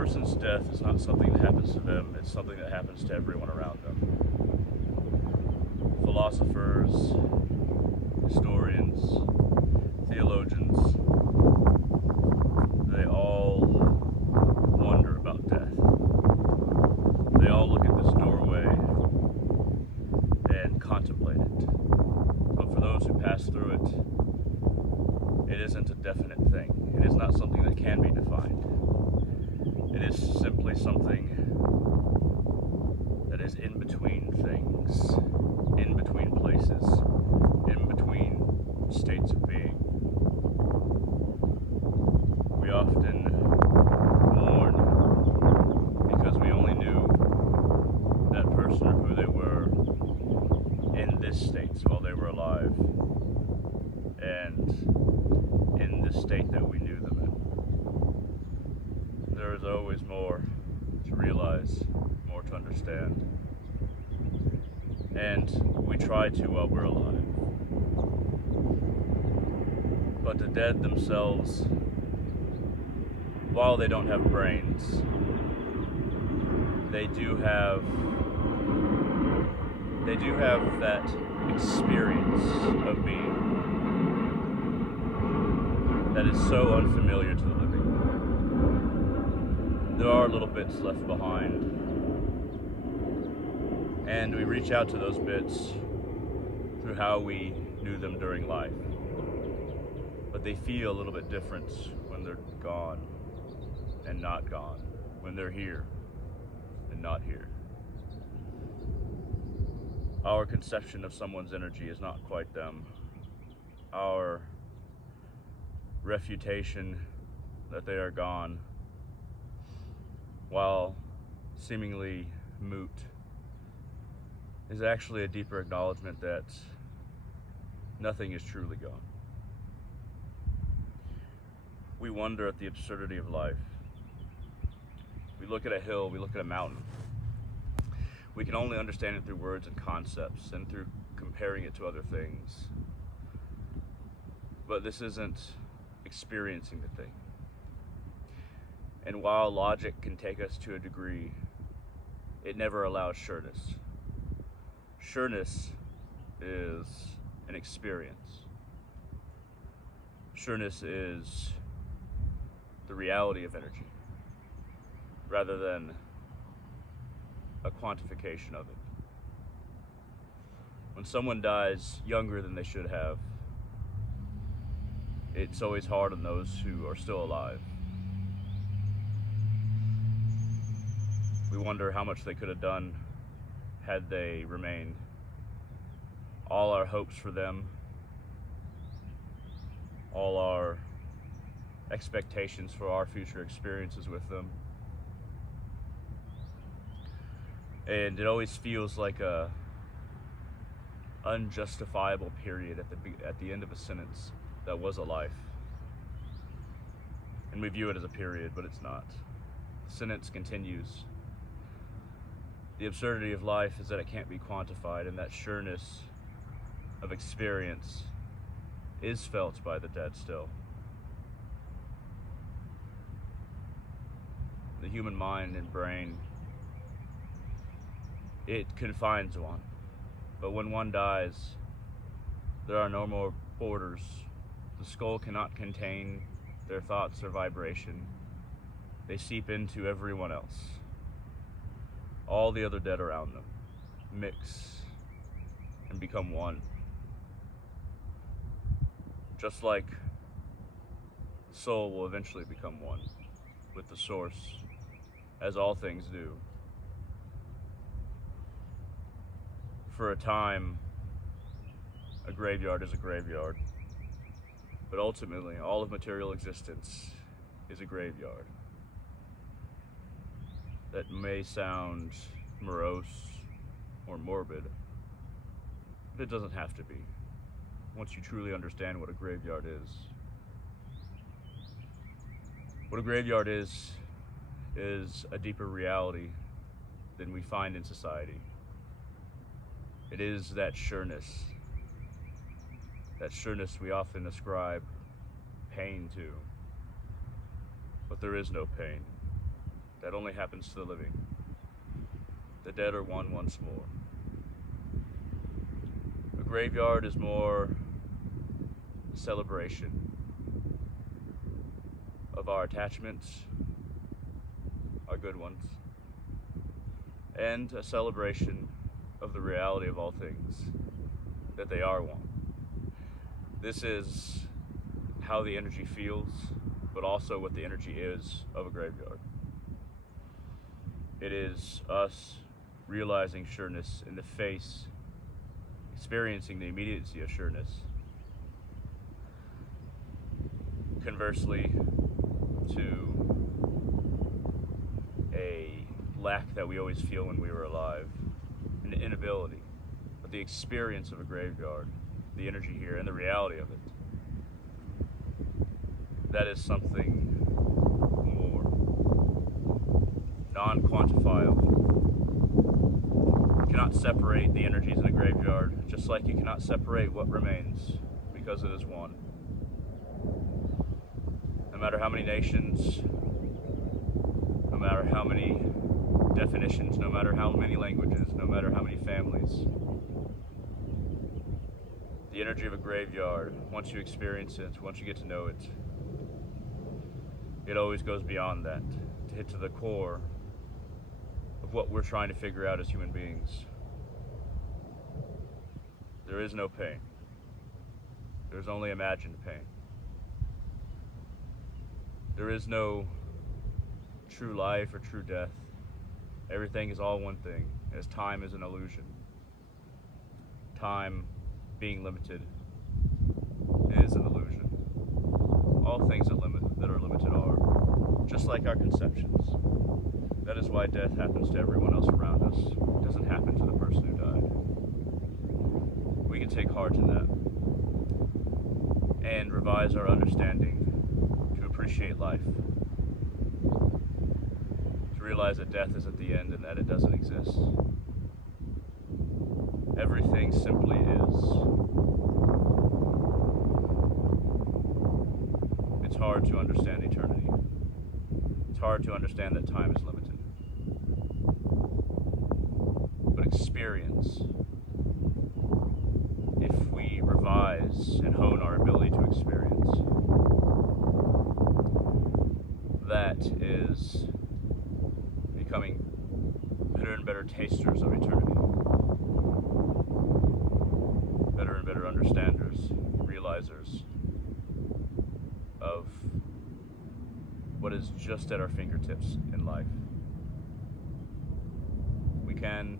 person's death is not something that happens to them, it's something that happens to everyone around them. Philosophers, historians, theologians, they all wonder about death. They all look at this doorway and contemplate it. But for those who pass through it, it isn't a definite thing. It is not something that can be defined. It is simply something that is in between things, in between places, in between states of being. We often mourn because we only knew that person or who they were in this state while they were alive, and in the state that we knew them in. There is always more to realize, more to understand, and we try to while we're alive. But the dead themselves, while they don't have brains, they do have that experience of being that is so unfamiliar to the living. There are little bits left behind, and we reach out to those bits through how we knew them during life. But they feel a little bit different when they're gone and not gone, when they're here and not here. Our conception of someone's energy is not quite them. Our refutation that they are gone, while seemingly moot, is actually a deeper acknowledgement that nothing is truly gone. We wonder at the absurdity of life. We look at a hill, we look at a mountain. We can only understand it through words and concepts and through comparing it to other things. But this isn't experiencing the thing. And while logic can take us to a degree, it never allows sureness. Sureness is an experience. Sureness is the reality of energy, rather than a quantification of it. When someone dies younger than they should have, it's always hard on those who are still alive. We wonder how much they could have done had they remained. All our hopes for them, all our expectations for our future experiences with them. And it always feels like a unjustifiable period at the end of a sentence that was a life. And we view it as a period, but it's not. The sentence continues. The absurdity of life is that it can't be quantified, and that sureness of experience is felt by the dead still. The human mind and brain, it confines one. But when one dies, there are no more borders. The skull cannot contain their thoughts or vibration. They seep into everyone else. All the other dead around them mix and become one. Just like the soul will eventually become one with the source, as all things do. For a time, a graveyard is a graveyard, but ultimately all of material existence is a graveyard. That may sound morose or morbid, but it doesn't have to be, once you truly understand what a graveyard is. What a graveyard is a deeper reality than we find in society. It is that sureness we often ascribe pain to, but there is no pain. that only happens to the living. The dead are one once more. A graveyard is more a celebration of our attachments, our good ones, and a celebration of the reality of all things, that they are one. This is how the energy feels, but also what the energy is of a graveyard. It is us realizing sureness in the face, experiencing the immediacy of sureness. Conversely, to a lack that we always feel when we were alive, an inability, but the experience of a graveyard, the energy here, and the reality of it. That is something more non-quantifiable. You cannot separate the energies in a graveyard, just like you cannot separate what remains, because it is one. No matter how many nations, no matter how many definitions, no matter how many languages, no matter how many families, the energy of a graveyard, once you experience it, once you get to know it, it always goes beyond that, to hit to the core of what we're trying to figure out as human beings. There is no pain. There's only imagined pain. There is no true life or true death. Everything is all one thing, as time is an illusion. Time, being limited, is an illusion. All things that are limited are, just like our conceptions. That is why death happens to everyone else around us. It doesn't happen to the person who died. We can take heart in that and revise our understanding to appreciate life, to realize that death isn't the end and that it doesn't exist. Everything simply is. It's hard to understand eternity. It's hard to understand that time is limited. But experience, if we revise and hone our ability to experience, that is becoming better and better tasters of eternity. Better and better understanders, realizers of what is just at our fingertips in life. We can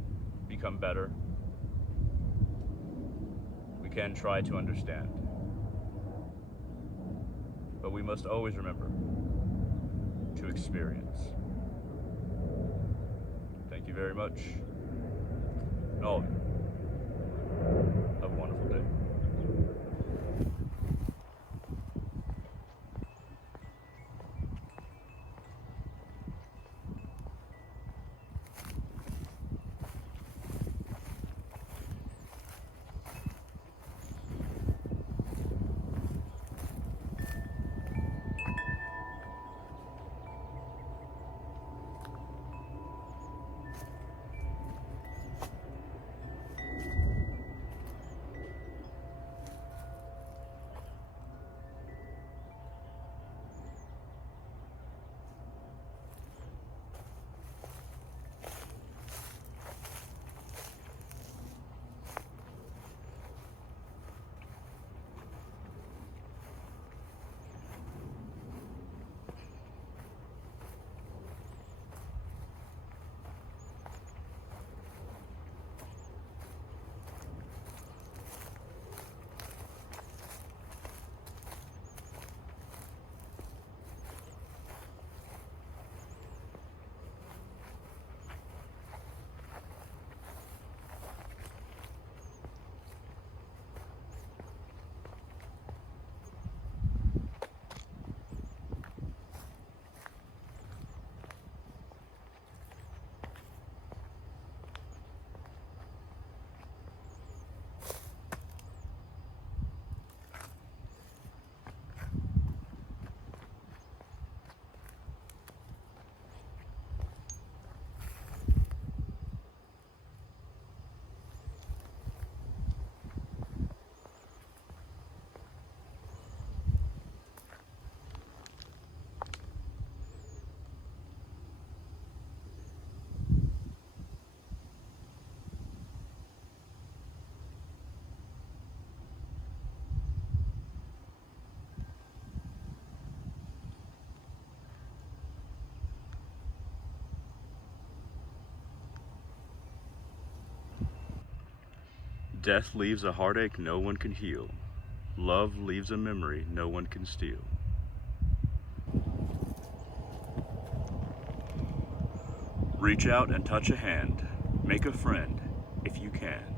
become better. We can try to understand. But we must always remember to experience. Thank you very much. And all of you, have a wonderful day. Death leaves a heartache no one can heal. Love leaves a memory no one can steal. Reach out and touch a hand. Make a friend if you can.